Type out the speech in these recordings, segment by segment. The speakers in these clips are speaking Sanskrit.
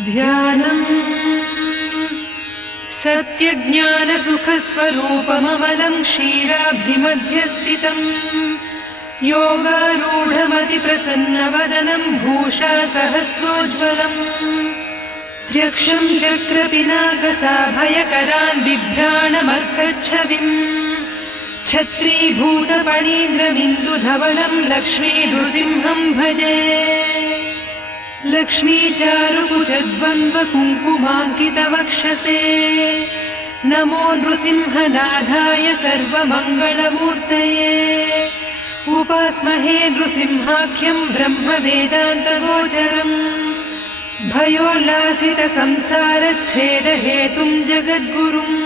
ध्यानम् सत्यज्ञानसुखस्वरूपममलं क्षीराब्धिमध्यस्थितम् योगारूढमतिप्रसन्नवदनं भूषा सहस्रोज्ज्वलम् त्र्यक्षं चक्रपिनाकसाभयकरान् बिभ्राणमर्कच्छविम् छत्रीभूतपणीन्द्रमिन्दुधवलं लक्ष्मीनृसिंहं भजे लक्ष्मीचारुकुचद्वन्द्वकुङ्कुमाङ्कितवक्षसे नमो नृसिंहनाथाय सर्वमङ्गलमूर्तये उपास्महे नृसिंहाख्यं ब्रह्मवेदान्तगोचरम् भयोल्लासितसंसारच्छेदहेतुं जगद्गुरुम्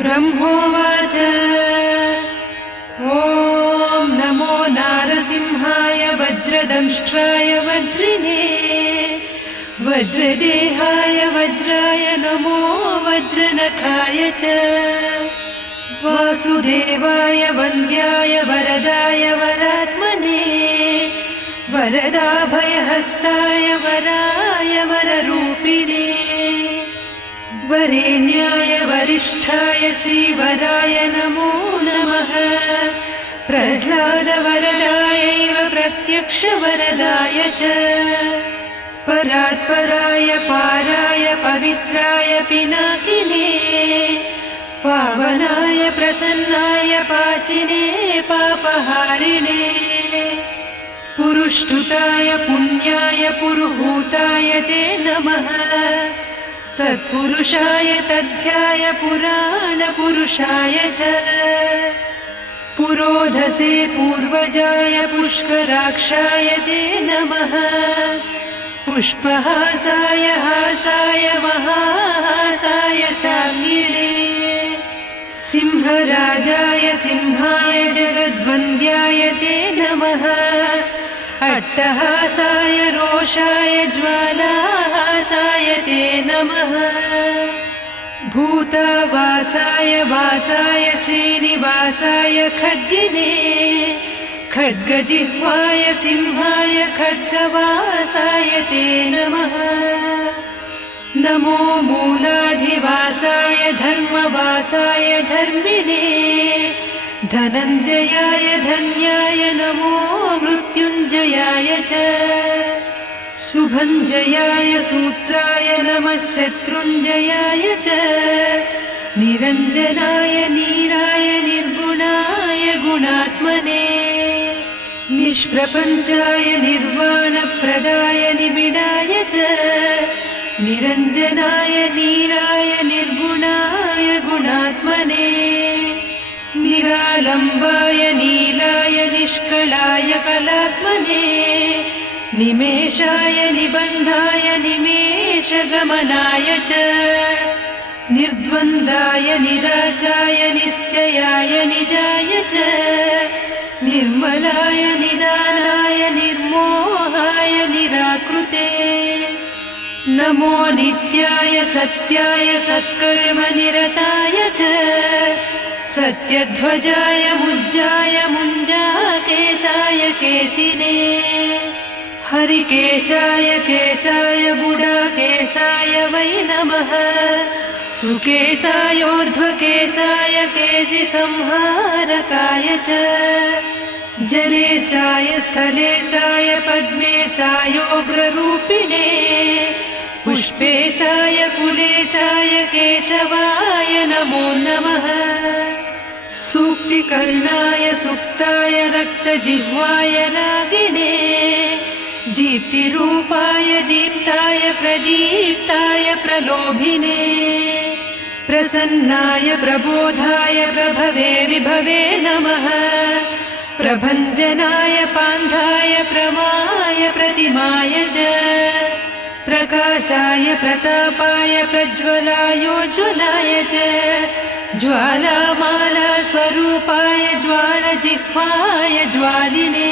ब्रह्मोवाच ॐ नमो नारसिंहाय वज्रदंष्ट्राय वज्रिणे वज्रदेहाय वज्राय नमो वज्रनखाय च वासुदेवाय वन्द्याय वरदाय वरात्मने वरदाभयहस्ताय वराय वररूपिणे वरेण्याय वरिष्ठाय श्रीवराय नमो नमः प्रह्लादवरदायैव प्रत्यक्षवरदाय च परात्पराय पाराय पवित्राय पिनाकिने पावनाय प्रसन्नाय पासिने पापहारिणे पुरुष्टुताय पुण्याय पुरुहूताय ते नमः तत्पुरुषाय तद्ध्याय पुराणपुरुषाय च पुरोधसे पूर्वजाय पुष्कराक्षाय ते नमः पुष्पहासाय हासाय महाहासाय साम्यिणे सिंहराजाय सिंहाय जगद्वन्द्याय ते नमः अट्टहासाय रोषाय ज्वालाहासाय ते नमः भूतावासाय वासाय श्रीनिवासाय खड्गिने खड्गजिह्वाय सिंहाय खड्गवासाय ते नमः नमो मूलाधिवासाय धर्मवासाय धर्मिणे धनञ्जयाय धन्याय नमो मृत्युञ्जयाय च शुभञ्जयाय सूत्राय नमः शत्रुञ्जयाय च निरञ्जनाय नीराय निर्गुणाय गुणात्मने निष्प्रपञ्चाय निर्वाणप्रदाय निबिडाय च निरञ्जनाय नीराय निर्गुणाय गुणात्मने निरालम्बाय नीलाय निष्कलाय कलात्मने निमेषाय निबन्धाय निमेषगमनाय च निर्द्वन्द्वाय निराशाय निश्चयाय निजाय च निर्मलाय निदानाय निर्मोहाय निराकृते नमो नित्याय सत्याय सत्कर्मनिरताय च सत्यध्वजाय मुञ्जाय मुञ्जाकेशाय केशिने हरिकेशाय केशाय गुडाकेशाय वै नमः सुकेशायोर्ध्वकेशाय केशिसंहारकाय च जलेशाय स्थलेशाय पद्मेशायोग्ररूपिणे पुष्पेशाय कुलेशाय केशवाय नमो नमः सूक्तिकर्णाय सुप्ताय रक्तजिह्वाय रागिणे दीप्तिरूपाय दीप्ताय प्रदीप्ताय प्रलोभिने प्रसन्नाय प्रबोधाय प्रभवे विभवे नमः प्रभञ्जनाय पान्धाय प्रमाय प्रतिमाय च प्रकाशाय प्रतापाय प्रज्वलायोज्ज्वलाय च ज्वालामाला स्वरूपाय ज्वालजिह्वाय ज्वालिने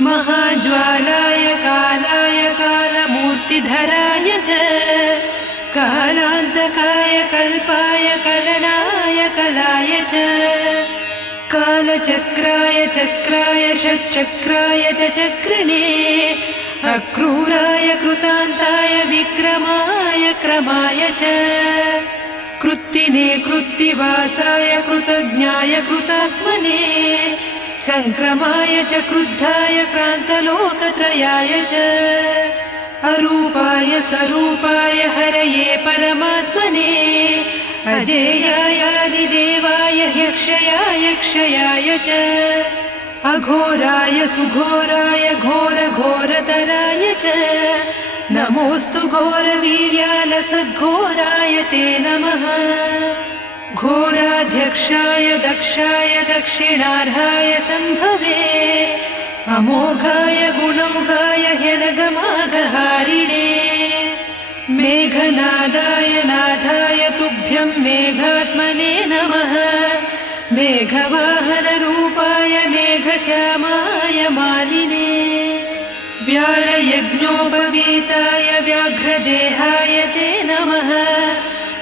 महाज्वालाय कालाय कालमूर्तिधराय च कालान्तकाय कल्पाय कलनाय कलाय च कालचक्राय चक्राय षट्चक्राय च चक्रिणे अक्रूराय कृतान्ताय विक्रमाय क्रमाय च कृत्तिने कृत्तिवासाय कृतज्ञाय कृतात्मने संक्रमाय च क्रुद्धाय क्रान्तलोकत्रयाय च अरूपाय स्वरूपाय हरये परमात्मने अजेयायादिदेवाय ह्यक्षयाय क्षयाय च अघोराय सुघोराय घोरघोरतराय च नमोऽस्तु घोरवीर्यालसद्घोराय ते नमः घोराध्यक्षाय दक्षाय दक्षिणार्हाय सम्भवे अमोघाय गुणौघाय ह्यनगमागहारिणे मेघनादाय नाथाय तुभ्यं मेघात्मने नमः मेघवाहनरूपाय मेघश्यामाय मालिने व्याळयज्ञोपवीताय व्याघ्रदेहाय ते नमः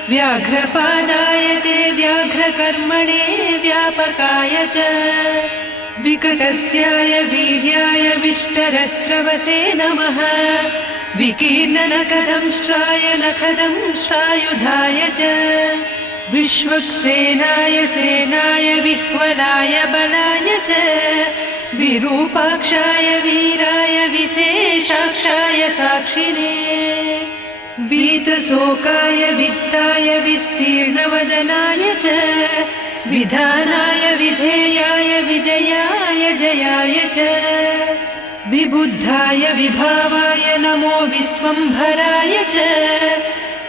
व्याघ्रपादाय ते व्याघ्रकर्मणे व्यापकाय च विकटस्याय वीर्याय विष्टरस्रवसे नमः विकीर्णनखदंष्ट्राय नखदंष्ट्रायुधाय च विश्वक्सेनाय सेनाय विह्वलाय बलाय च विरूपाक्षाय वीराय विशेषाक्षाय साक्षिणे वीतशोकाय वित्ताय विस्तीर्णवदनाय च विधानाय विधेयाय विजयाय जयाय च विबुद्धाय विभावाय नमो विश्वम्भराय च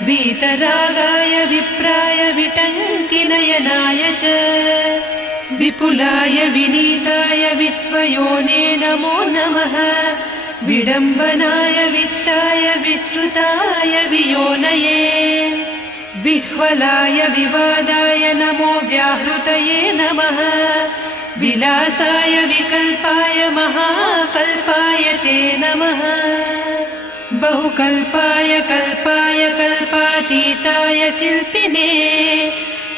वीतरागाय विप्राय विटङ्किनयनाय च विपुलाय विनीताय विश्वयोने नमो नमः विडम्बनाय वित्ताय विश्रुताय वियोनये विह्वलाय विवादाय नमो व्याहृतये नमः विलासाय विकल्पाय महाकल्पाय ते नमः बहुकल्पाय कल्पाय कल्पातीताय शिल्पिने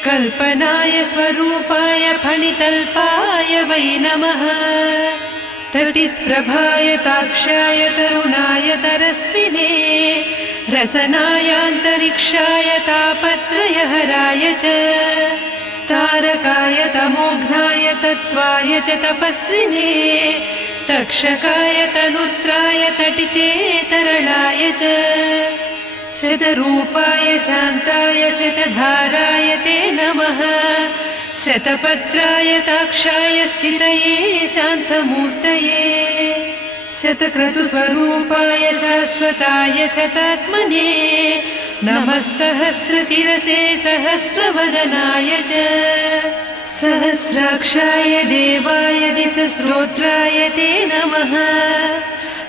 कल्पनाय स्वरूपाय फणितल्पाय वै नमः तटित्प्रभाय ताक्षाय तरुणाय तरस्विने रसनायान्तरिक्षाय तापत्रयहराय च तारकाय तमोघ्नाय तत्त्वाय च तपस्विने तक्षकाय तनुत्राय तटिते तरणाय च शतरूपाय शान्ताय शतधाराय ते नमः शतपत्राय ताक्षाय स्थितये शान्तमूर्तये शतक्रतुस्वरूपाय शाश्वताय शतात्मने नमः सहस्रशिरसे सहस्रवदनाय च सहस्राक्षाय देवाय दिशश्रोत्राय ते नमः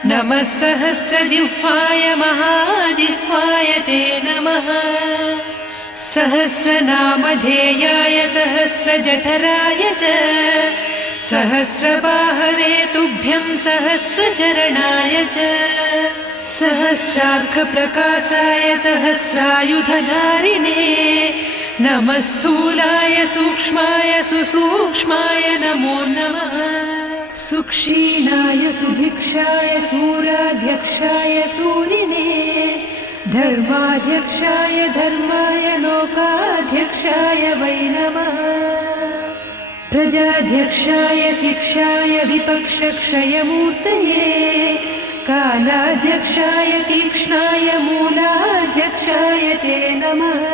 नमः सहस्रजिह्वाय महाजिह्वाय ते नमः सहस्रनामधेयाय सहस्रजठराय च सहस्रबाहवे तुभ्यं सहस्रचरणाय च सहस्रार्कप्रकाशाय सहस्रायुधधारिणे नमः स्थूलाय सूक्ष्माय सुसूक्ष्माय नमो नमः सुक्षीणाय सुभिक्षाय सूराध्यक्षाय सूरिणे धर्माध्यक्षाय धर्माय लोकाध्यक्षाय वै नमः प्रजाध्यक्षाय शिक्षाय विपक्षक्षयमूर्तये कालाध्यक्षाय तीक्ष्णाय मूलाध्यक्षाय ते नमः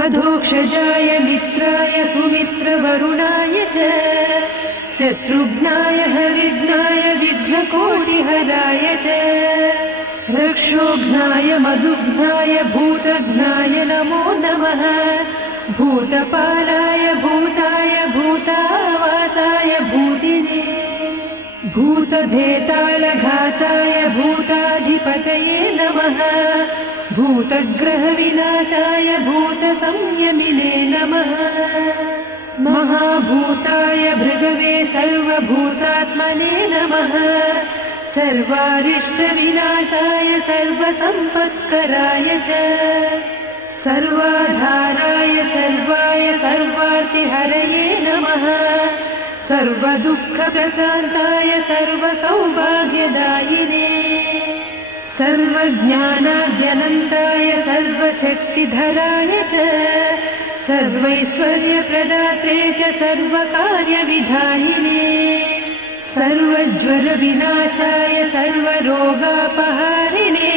अधोक्षजाय मित्राय सुमित्रवरुणाय च शत्रुघ्नाय हरिघ्नाय विघ्नकोटिहराय च रक्षोघ्नाय मधुघ्नाय भूतघ्नाय नमो नमः भूतपालाय भूताय भूतावासाय भूतिने भूतभेतालघाताय भूताधिपतये नमः भूतग्रहविनाशाय भूतसंयमिने नमः महाभूताय भृगवे सर्वभूतात्मने नमः सर्वारिष्टविनाशाय सर्वसम्पत्कराय च सर्वाधाराय सर्वाय सर्वार्तिहरये नमः सर्वदुःखप्रशान्ताय सर्वसौभाग्यदायिने सर्वज्ञानाद्यनन्ताय सर्वशक्तिधराय च सर्वैश्वर्यप्रदाते च सर्वकार्यविधायिने सर्वज्वरविनाशाय सर्वरोगापहारिणे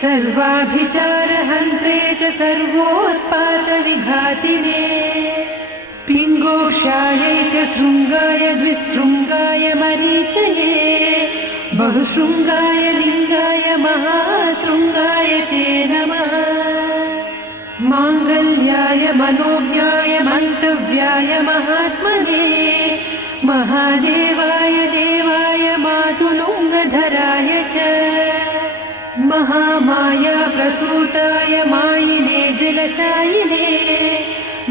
सर्वाभिचारहन्त्रे च सर्वोत्पातविघातिने पिङ्गोक्षायैकशृङ्गाय द्विशृङ्गाय मरीचये बहुशृङ्गाय लिङ्गाय महाशृङ्गाय ते नमः माङ्गल्याय मनोज्ञाय मन्तव्याय महात्मने महादेवाय देवाय मातुलुङ्गधराय च महामाया प्रसूताय मायिने जलशायिने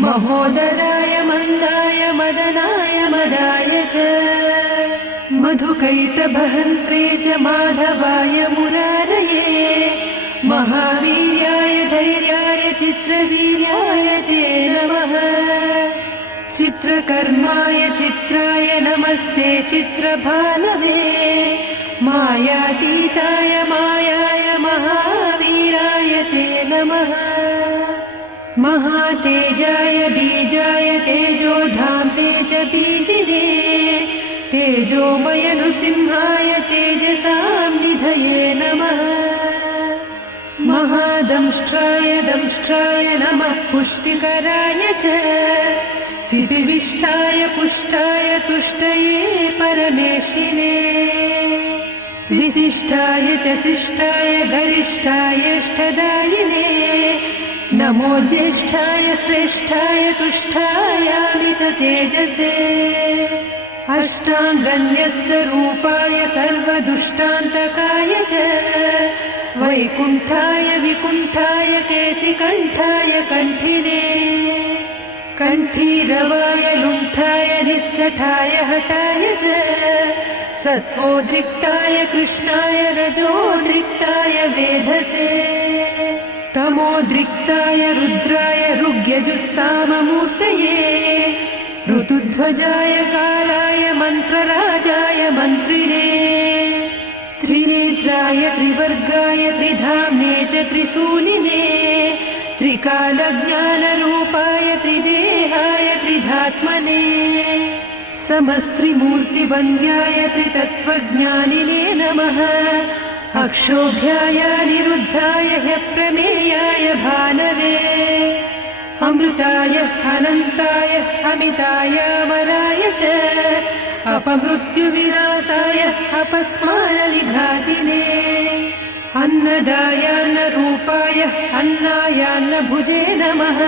महोदराय मन्दाय मदनाय मदाय च मधुकैटभहन्त्रे च माधवाय मुरारये महावीर्याय धैर्याय चित्रवीर्याय ते नमः चित्रकर्माय चित्राय नमस्ते चित्रभानवे मायातीताय मायाय महावीराय ते नमः महातेजाय बीजाय तेजोधाम्ने च बीजिने तेजोमय नृसिंहाय तेजसां निधये नमः महादंष्ट्राय दंष्ट्राय नमः पुष्टिकराय च सिपिविष्टाय पुष्टाय तुष्टये परमेष्टिने विशिष्टाय च शिष्टाय गरिष्ठायष्टदायिने नमो ज्येष्ठाय श्रेष्ठाय तुष्टायामिततेजसे अष्टाङ्गन्यस्तरूपाय सर्वदुष्टान्तकाय च वैकुण्ठाय विकुण्ठाय केशिकण्ठाय कण्ठिने कण्ठीरवाय लुण्ठाय निस्सठाय हठाय च सत्त्वोद्रिक्ताय कृष्णाय रजोद्रिक्ताय वेधसे तमोद्रिक्ताय रुद्राय ऋग्यजुस्साममूर्तये ऋतुध्वजाय कालाय मन्त्रराजाय मन्त्रिणे त्रिनेत्राय त्रिवर्गाय त्रिधाम्ने च त्रिशूलिने त्रिकालज्ञानरूपाय त्रिदेहाय त्रिधात्मने समस्त्रिमूर्तिवन्द्याय त्रितत्त्वज्ञानिने नमः अक्षोभ्याय निरुद्धाय ह्यप्रमेयाय भानवे अमृताय अनन्ताय अमिताय अमराय च अपमृत्युविनाशाय अपस्मारविघातिने अन्नदायान्नरूपाय अन्नायान्नभुजे नमः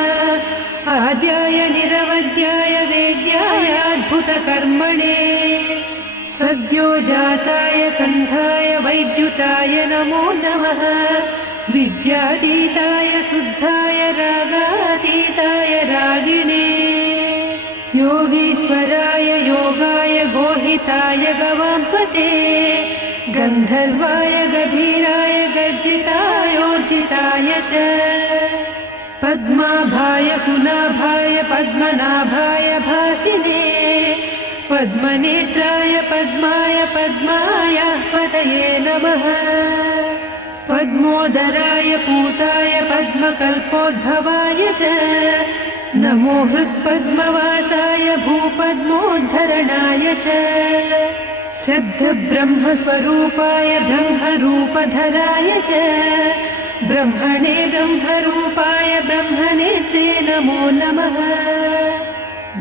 आद्याय निरवध्याय वेद्याय अद्भुतकर्मणे सद्यो जाताय सन्धाय वैद्युताय नमो नमः विद्यातीताय शुद्धाय रागातीताय रागिणे योगीश्वराय योगाय गोहिताय गवाम्पते गन्धर्वाय गभीराय गर्जितायोर्जिताय च पद्माभाय सुनाभाय पद्मनाभाय भासिने पद्मनेत्राय पद्माय पद्माय पतये नमः पद्मोदराय पूताय पद्मकल्पोद्भवाय च नमो हृत्पद्मवासाय भूपद्मोद्धरणाय च सिद्धब्रह्मस्वरूपाय ब्रह्मरूपधराय च ब्रह्मणे ब्रह्मरूपाय ब्रह्मनेत्रे नमो नमः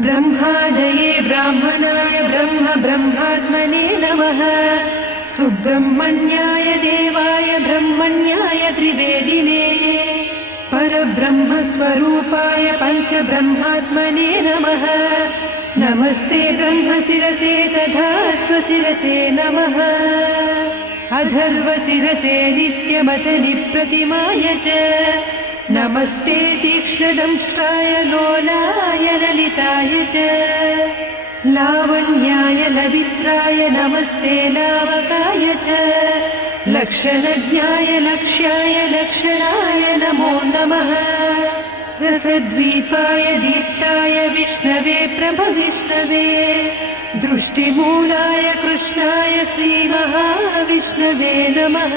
ब्रह्मादये ब्राह्मणाय ब्रह्मात्मने नमः सुब्रह्मण्याय देवाय ब्रह्मण्याय त्रिवेदिने परब्रह्मस्वरूपाय पञ्चब्रह्मात्मने नमः नमस्ते ब्रह्मशिरसे तथा स्वशिरसे नमः अधर्वशिरसे नित्यमचलिप्रतिमाय च नमस्ते तीक्ष्णदंष्ट्राय लोलाय ललिताय च लावण्याय लवित्राय नमस्ते लावकाय च लक्षणज्ञाय लक्ष्याय लक्षणाय नमो नमः रसद्वीपाय दीप्ताय विष्णवे प्रभविष्णवे दृष्टिमूलाय कृष्णाय श्रीमहाविष्णवे नमः।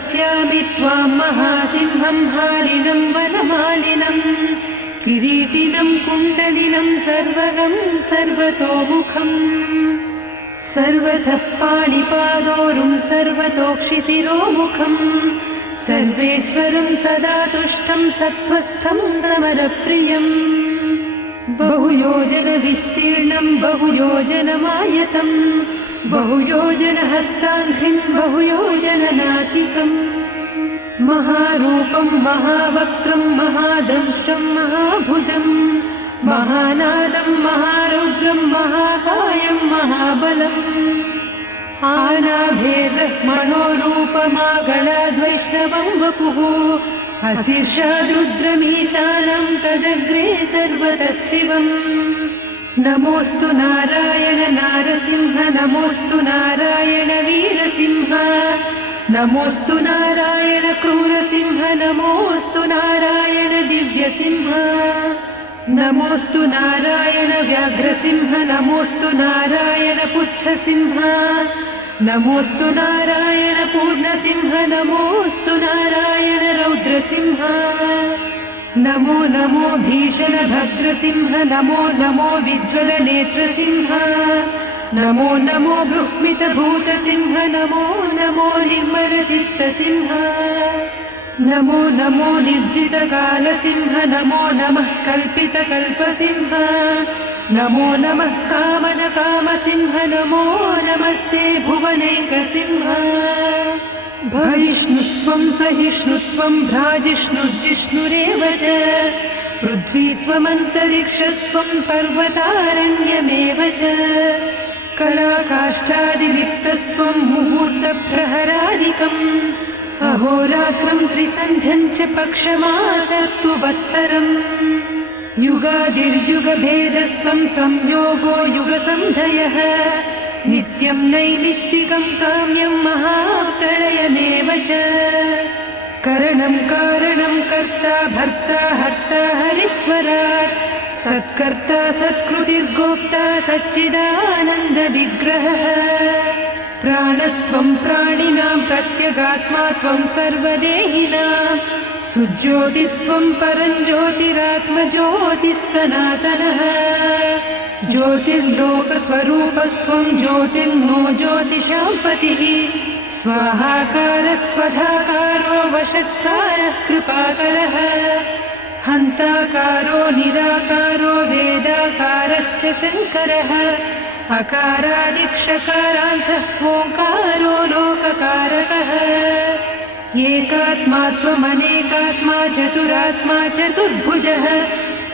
पश्यामि त्वां महासिंहं हारिणं वनमालिनं किरीटिनं कुण्डलिनं सर्वगं सर्वतोमुखम् सर्वतः पाणिपादोरुं सर्वतोक्षिशिरोमुखं सर्वेश्वरं सदा तुष्टं सत्त्वस्थं समरप्रियम् बहुयोजनविस्तीर्णं बहुयोजनमायतं बहुयोजनहस्ताङ्घ्रिं बहुयोजननासिकम् महारूपं महावक्त्रं महादंष्ट्रं महाभुजं महानादं महारौद्रं महाकायं महाबलम् आनाभेदः मनोरूपमागणाद्वैष्णवं वपुः अशीर्षाद्रुद्रमीशानं तदग्रे सर्वतः शिवम् नमोऽस्तु नारायण नारसिंह नमोऽस्तु नारायण वीरसिंह नमोऽस्तु नारायण क्रूरसिंह नमोऽस्तु नारायण दिव्यसिंह नमोऽस्तु नारायण व्याघ्रसिंह नमोऽस्तु नारायण पुच्छसिंह नमोऽस्तु नारायण पूर्णसिंह नमोऽस्तु नारायण रौद्रसिंह नमो नमो भीषणभद्रसिंह नमो नमो विज्वलनेत्रसिंह नमो नमो बृह्मितभूतसिंह नमो नमो निर्मलचित्तसिंह नमो नमो निर्जितकालसिंह नमो नमः कल्पितकल्पसिंह नमो नमः कामनकामसिंह नमो नमस्ते भुवनैकसिंह भविष्णुस्त्वं सहिष्णुत्वं भ्राजिष्णुर्जिष्णुरेव च पृथ्वीत्वमन्तरिक्षस्त्वं पर्वतारण्यमेव च कलाकाष्ठादिलिप्तस्त्वं मुहूर्तप्रहरादिकम् अहोरात्रं त्रिसन्ध्यं च पक्षमासत्तु वत्सरम् युगादिर्युगभेदस्त्वं संयोगो युगसन्धयः नित्यं नैमित्तिकं काम्यं महाप्रलयमेव च करणं कारणं कर्ता भर्ता हर्ता हरीश्वरात् सत्कर्ता सत्कृतिर्गोप्ता सच्चिदानन्दविग्रहः प्राणस्त्वं प्राणिनां प्रत्यगात्मा त्वं सर्वदेहिनां सुज्योतिस्त्वं परञ्ज्योतिरात्मज्योतिः सनातनः ज्योतिर्लोकस्वरूपस्त्वं ज्योतिर्नो ज्योतिषां पतिः स्वाहाकारः स्वधाकारो वषट्कारः कृपाकरः हन्ताकारो निराकारो वेदाकारश्च शङ्करः अकारादिक्षकारान्तः ओङ्कारो लोककारकः एकात्मा त्वमनेकात्मा चतुरात्मा चतुर्भुजः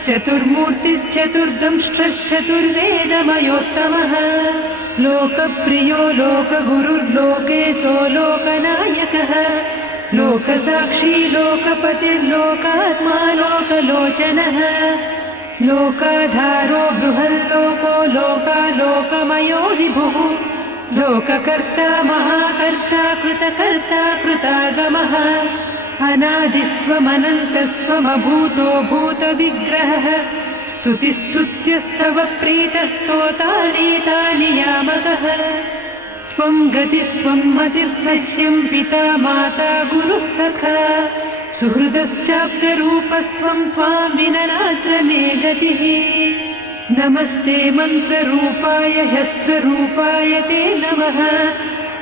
चतुर्मूर्तिश्चतुर्दंष्ट्रश्चतुर्वेदमयोत्तमः लोकप्रियो लोकगुरुर्लोकेशो लोकनायकः लोकसाक्षी लोकपतिर्लोकात्मा लोकलोचनः लोकाधारो बृहल्लोको लोकालोकमयो विभुः लोककर्ता महाकर्ता कृतकर्ता कृतागमः अनादिस्त्वमनन्तस्त्वमभूतो भूतविग्रहः स्तुतिस्तुत्यस्तव प्रीतस्तोतानीतानियामकः त्वं गतिस्त्वं मतिर्सह्यं पिता माता गुरुः सखा सुहृदश्चाप्तरूपस्त्वं त्वां विननात्र मे गतिः नमस्ते मन्त्ररूपाय ह्यस्त्ररूपाय ते नमः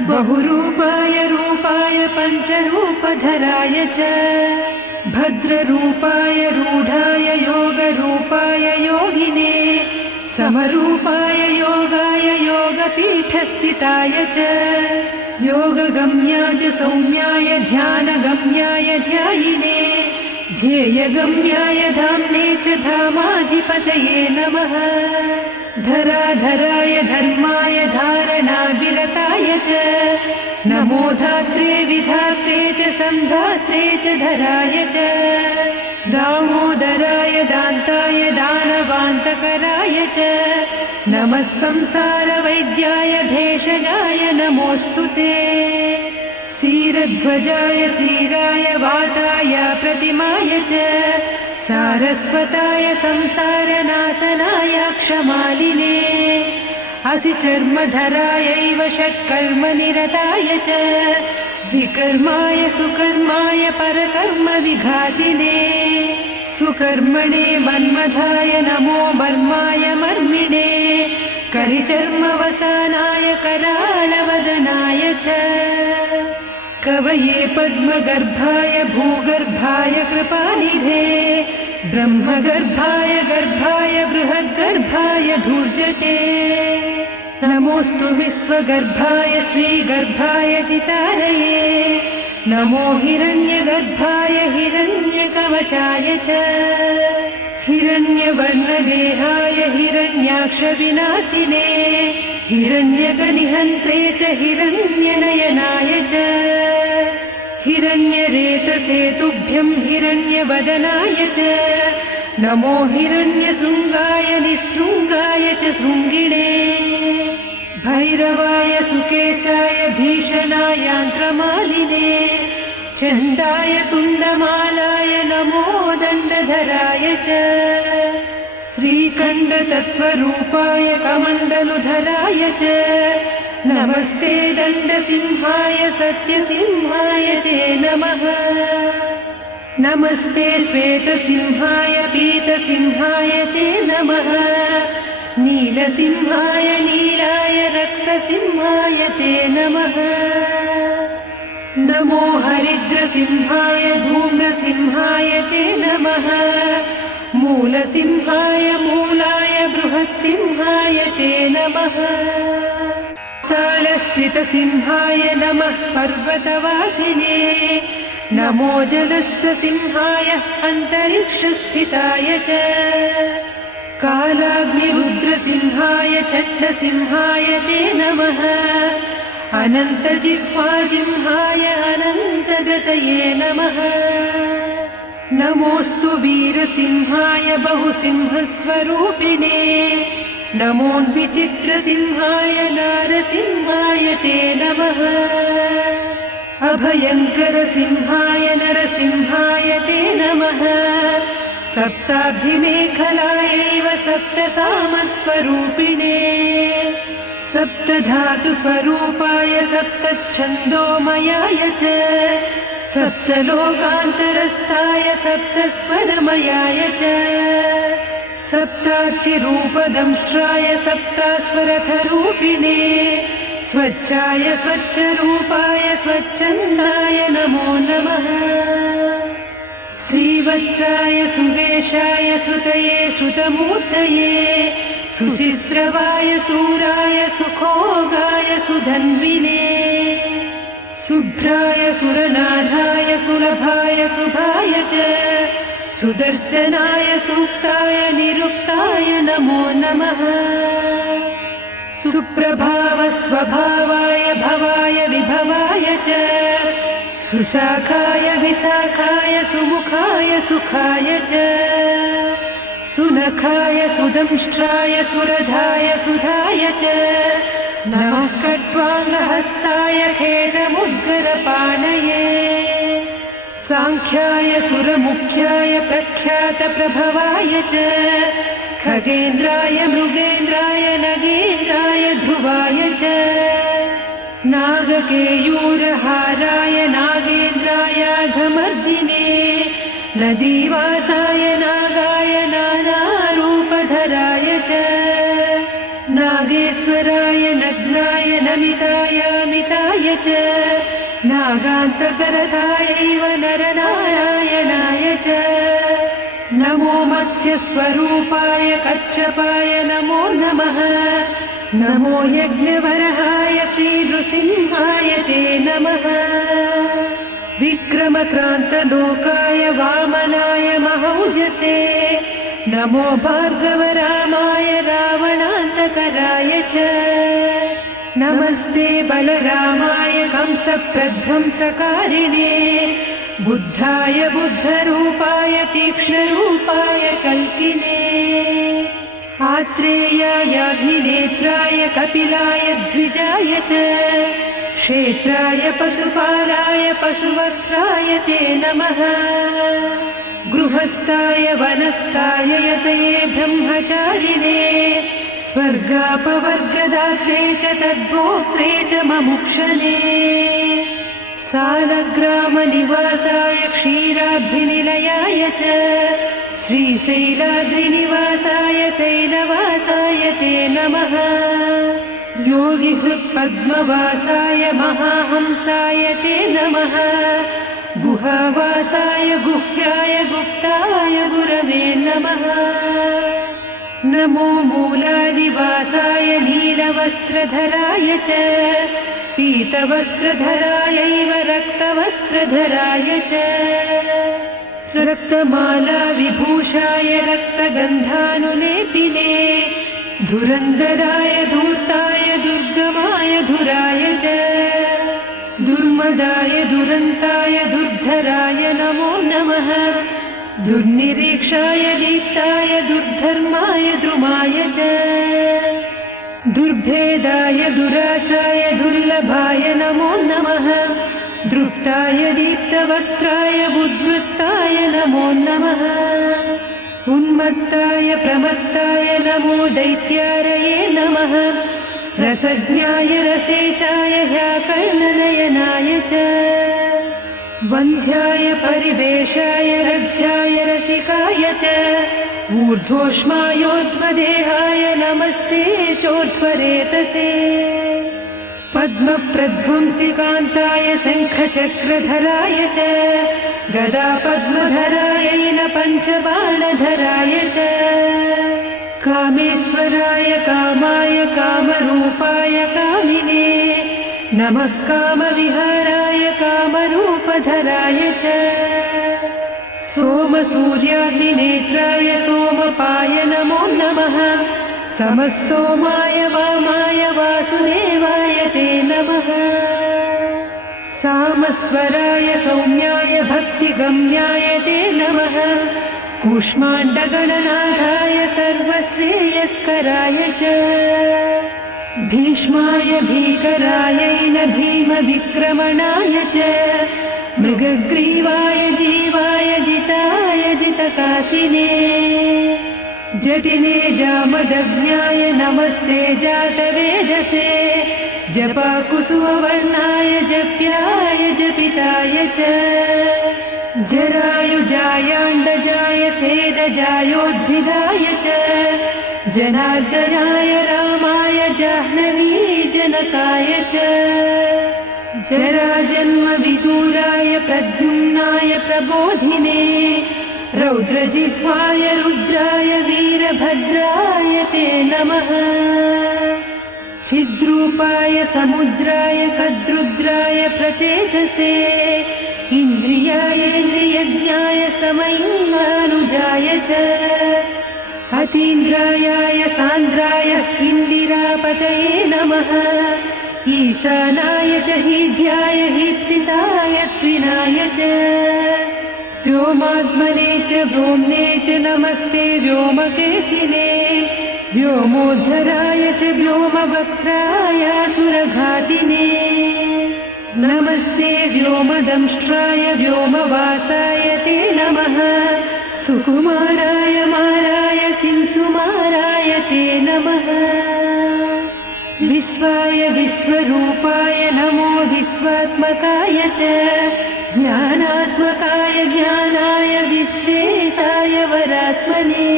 बहुरूपाय रूपाय पञ्चरूपधराय च भद्ररूपाय रूढाय योगरूपाय योगिने समरूपाय योगाय योगपीठस्थिताय च योगगम्याय सौम्याय ध्यानगम्याय ध्यायिने ध्येयगम्याय धाम्ने च धामाधिपतये नमः धराधराय धर्माय धारणाभिरताय च नमो धात्रे विधात्रे च सन्धात्रे च धराय च दामोदराय दान्ताय दानवान्तकराय च नमः संसारवैद्याय भेषजाय नमोऽस्तु ते क्षीरध्वजाय क्षीराय वाताय प्रतिमाय च सारस्वताय संसारनाशनाय क्षमालिने असिचर्मधरायैव षट्कर्मनिरताय च विकर्माय सुकर्माय परकर्म विघातिने सुकर्मणे मन्मथाय नमो मर्माय मर्मिणे करिचर्मवसानाय कराळवदनाय च कवये पद्मगर्भाय भूगर्भाय कृपानिधे ब्रह्मगर्भाय गर्भाय बृहद्गर्भाय धूर्जटे नमोऽस्तु विश्वगर्भाय श्रीगर्भाय चितारये नमो हिरण्यगर्भाय हिरण्यकवचाय च हिरण्यवर्णदेहाय हिरण्याक्षविनाशिने हिरण्यकनिहन्त्रे च हिरण्यनयनाय च हिरण्यरेतसे तुभ्यं हिरण्यवदनाय च नमो हिरण्यशृङ्गाय निःशृङ्गाय च शृङ्गिणे भैरवाय सुकेशाय भीषणायान्त्रमालिने चण्डाय तुण्डमालाय नमो दण्डधराय च श्रीकण्ठतत्त्वरूपाय कमण्डलुधराय च नमस्ते दण्डसिंहाय सत्यसिंहाय ते नमः नमस्ते श्वेतसिंहाय पीतसिंहाय ते नमः नीलसिंहाय नीलाय रक्तसिंहाय ते नमः नमो हरिद्रसिंहाय धूम्रसिंहाय ते नमः मूलसिंहाय मूलाय बृहत्सिंहाय ते नमः तालस्थितसिंहाय नमः पर्वतवासिने नमो जलस्थसिंहाय अन्तरिक्षस्थिताय च कालाग्निरुद्रसिंहाय चण्डसिंहाय ते नमः अनन्तजिह्वाजिह्वाय अनन्तगतये नमः नमोऽस्तु वीरसिंहाय बहुसिंहस्वरूपिणे नमोऽन्विचित्रसिंहाय नारसिंहाय ते नमः अभयङ्करसिंहाय नरसिंहाय ते नमः सप्ताब्धिमेखलायैव सप्तसामस्वरूपिणे सप्तधातुस्वरूपाय सप्तच्छन्दोमयाय च सप्तलोकान्तरस्थाय सप्तस्वरमयाय च सप्ताक्षिरूपदंष्ट्राय सप्ताश्वरथरूपिणे स्वच्छाय स्वच्छरूपाय स्वच्छन्दाय नमो नमः श्रीवत्साय सुवेशाय सुतये सुतमूर्तये सुचिस्रवाय सूराय सुखोगाय सुधन्विने शुभ्राय सुरनाथाय सुलभाय शुभाय च सुदर्शनाय सूक्ताय निरुक्ताय नमो नमः सुप्रभाव स्वभावाय भवाय विभवाय च सुशाखाय विशाखाय सुमुखाय सुखाय च सुनखाय सुदंष्ट्राय सुरधाय सुधाय च नमः खट्वाङ्गहस्ताय खेटमुद्गरपाणये साङ्ख्याय सुरमुख्याय प्रख्यातप्रभवाय च खगेन्द्राय मृगेन्द्राय नगेन्द्राय ध्रुवाय च नागकेयूरहाराय नागेन्द्राय घमर्दिने नदीवासाय नागाय नानारूपधराय च नागेश्वराय नग्नाय नमिताय च नागान्तकरथायैव नरनारायणाय च नमो मत्स्यस्वरूपाय कच्छपाय नमो नमः नमो यज्ञवरहाय श्रीनृसिंहाय ते नमः विक्रमक्रान्तलोकाय वामनाय महौजसे नमो भार्गवरामाय रावणान्तकराय च नमस्ते बलरामाय कंसप्रध्वंसकारिणे बुद्धाय बुद्धरूपाय तीक्ष्णरूपाय कल्किने आत्रेयाय अग्निनेत्राय कपिलाय द्विजाय च क्षेत्राय पशुपालाय पशुवक्त्राय ते नमः गृहस्थाय वनस्थाय यतये ब्रह्मचारिणे स्वर्गापवर्गदात्रे च तद्भोक्त्रे च ममुक्षणे सालग्रामनिवासाय क्षीराब्धिनिलयाय च श्रीशैलाद्रिनिवासाय शैलवासाय ते नमः। योगिहृत्पद्मवासाय महाहंसाय ते नमः। गुहावासाय गुह्याय गुप्ताय गुरवे नमः। नमो मूलादिवासाय नीलवस्त्रधराय च पीतवस्त्रधरायैव रक्तवस्त्रधराय च रक्तमाला विभूषाय रक्तगन्धानुलेपिने धुरन्धराय धूर्ताय दुर्गमाय धुराय च दुर्मदाय दुरन्ताय दुर्धराय नमो नमः। दुर्निरीक्षाय दीप्ताय दुर्धर्माय द्रुमाय च दुर्भेदाय दुराशाय दुर्लभाय नमो नमः। दृप्ताय दीप्तवक्त्राय बुद्वृत्ताय नमो नमः। उन्मत्ताय प्रमत्ताय नमो दैत्यारये नमः। रसज्ञाय रसेशाय ह्याकर्णनयनाय च वन्ध्याय परिवेशाय रथ्याय रसिकाय च ऊर्ध्वोष्मायोध्वदेहाय नमस्ते चोर्ध्वरेतसे पद्मप्रध्वंसिकान्ताय शङ्खचक्रधराय च गदापद्मधराय पञ्चबाणधराय च कामेश्वराय कामाय कामरूपाय कामिने नमः। कामविहाराय कामरूपधराय च सोमसूर्याग्निनेत्राय सोमपाय नमो नमः। समः सोमाय वामाय वासुदेवाय ते नमः। सामस्वराय सौम्याय भक्तिगम्याय ते नमः। कूष्माण्डगणनाथाय सर्वश्रेयस्कराय च भीष्माय भीकरायै न भीमविक्रमणाय च मृगग्रीवाय जीवाय जिताय जितकासिने जटिने जामदग्न्याय नमस्ते जातवेदसे जपाकुसुमवर्णाय जप्याय जपिताय च जरायुजायाण्डजाय सेदजायोद्भिदाय च जनार्दनाय रामाय जाह्नवीजनकाय च जराजन्मविदूराय प्रद्युम्नाय प्रबोधिने रौद्रजिह्वाय रुद्राय वीरभद्राय ते नमः। छिद्रूपाय समुद्राय कद्रुद्राय प्रचेतसे इन्द्रियायेन्द्रियज्ञाय समैवानुजाय च अतीन्द्रायाय सान्द्राय इन्दिरापतये नमः। ईशानाय च हीढ्याय हीप्सिताय त्विनाय च व्योमात्मने च व्योम्ने च नमस्ते व्योमकेशिने व्योमोद्धराय च व्योमवक्त्राय सुरघातिने नमस्ते व्योमदंष्ट्राय व्योमवासाय ते नमः। सुकुमाराय माराय सिंसुमाराय ते नमः। विश्वाय विश्वरूपाय नमो विश्वात्मकाय च ज्ञानात्मकाय ज्ञानाय विश्वेशाय वरात्मने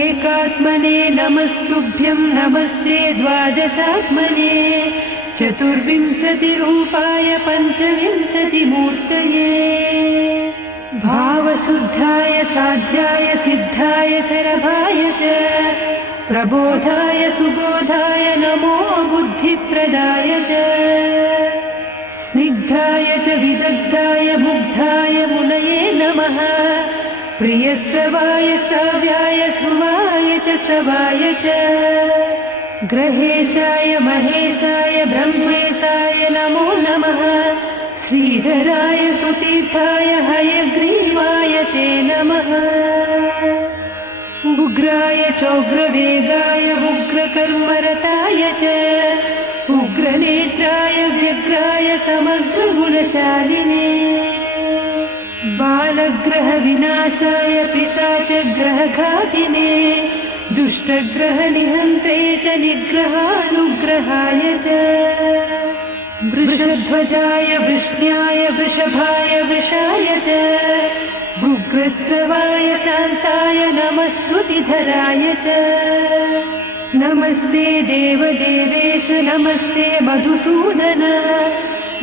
एकात्मने नमस्तुभ्यं नमस्ते द्वादशात्मने चतुर्विंशतिरूपाय पञ्चविंशतिमूर्तये भावशुद्धाय साध्याय सिद्धाय शरभाय च प्रबोधाय सुबोधाय नमो बुद्धिप्रदाय च स्निग्धाय च विदग्धाय मुग्धाय मुनये नमः। प्रियश्रवाय श्राव्याय श्रुवाय च श्रवाय च ग्रहेशाय महेशाय ब्रह्मेशाय नमो नमः। श्रीधराय सुतीर्थाय हयग्रीवाय ते नमः। उग्राय चोग्रवेगाय उग्रकर्मरताय च उग्रनेत्राय व्यग्राय समग्रगुणशालिने बालग्रहविनाशाय पिशाचग्रहघातिने दुष्टग्रहनिहन्त्रे च निग्रहानुग्रहाय च वृषध्वजाय वृष्ण्याय वृषभाय वृषाय च उग्रस्रवाय शान्ताय नमः श्रुतिधराय च नमस्ते देवदेवेश नमस्ते मधुसूदन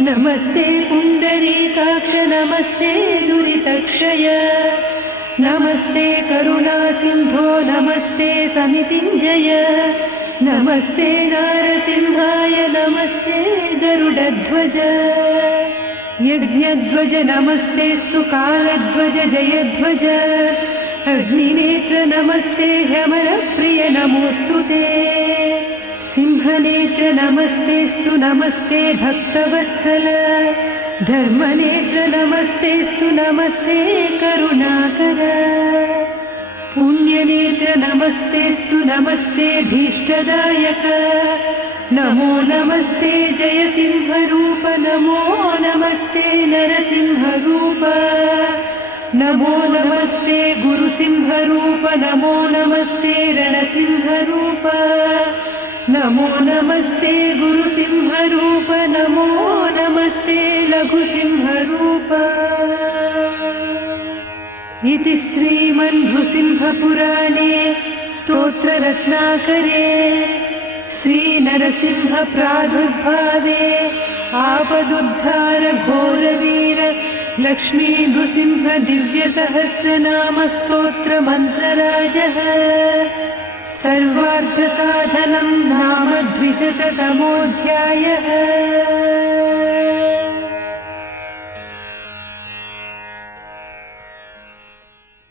नमस्ते पुण्डरीकाक्ष नमस्ते दुरितक्षय नमस्ते करुणासिन्धो नमस्ते समितिञ्जय नमस्ते नारसिंहाय नमस्ते गरुडध्वज यज्ञध्वज नमस्तेस्तु कालध्वज जयध्वज अग्निनेत्र नमस्ते ह्यमरप्रिय नमोऽस्तु ते सिंहनेत्र नमस्तेस्तु नमस्ते भक्तवत्सल धर्मनेत्र नमस्तेस्तु नमस्ते करुणाकर पुण्यनेत्र नमस्तेस्तु नमस्ते भीष्टदायक नमो नमस्ते जयसिंहरूप नमो नमस्ते नरसिंहरूप नमो नमस्ते गुरुसिंहरूप नमो नमस्ते रणसिंहरूप नमो नमस्ते गुरुसिंहरूप नमो नमस्ते लघुसिंहरूप इति श्रीमन्नृसिंहपुराणे स्तोत्ररत्नाकरे श्रीनरसिंहप्रादुर्भावे आपदुद्धार घोरवीर लक्ष्मी नृसिंह दिव्यसहस्रनाम स्तोत्रमन्त्रराजः सर्वार्थसाधनं नाम द्विशततमोऽध्यायः।